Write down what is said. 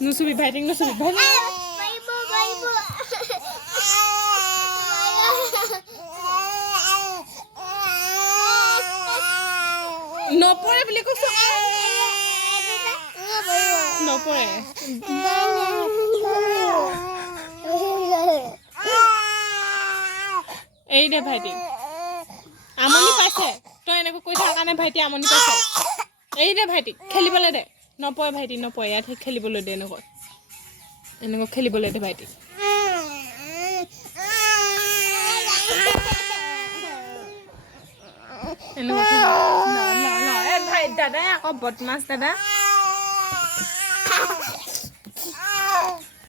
নুচুবি ভাইটিক নুচুবি ভাইটি নপৰে বুলি কৈছো নপৰে এই দে ভাইটি আমনি পাইছে তই এনেকৈ কৈ থাকা কাৰণে ভাইটি আমনি পাইছে এই দে ভাইটি খেলিবলৈ দে নপৰে ভাইটি নপৰে ইয়াত খেলিবলৈ দে এনেকৈ খেলিবলৈ দে ভাইটি এনেকুৱা ভাই দাদাই আকৌ বদমাছ দাদা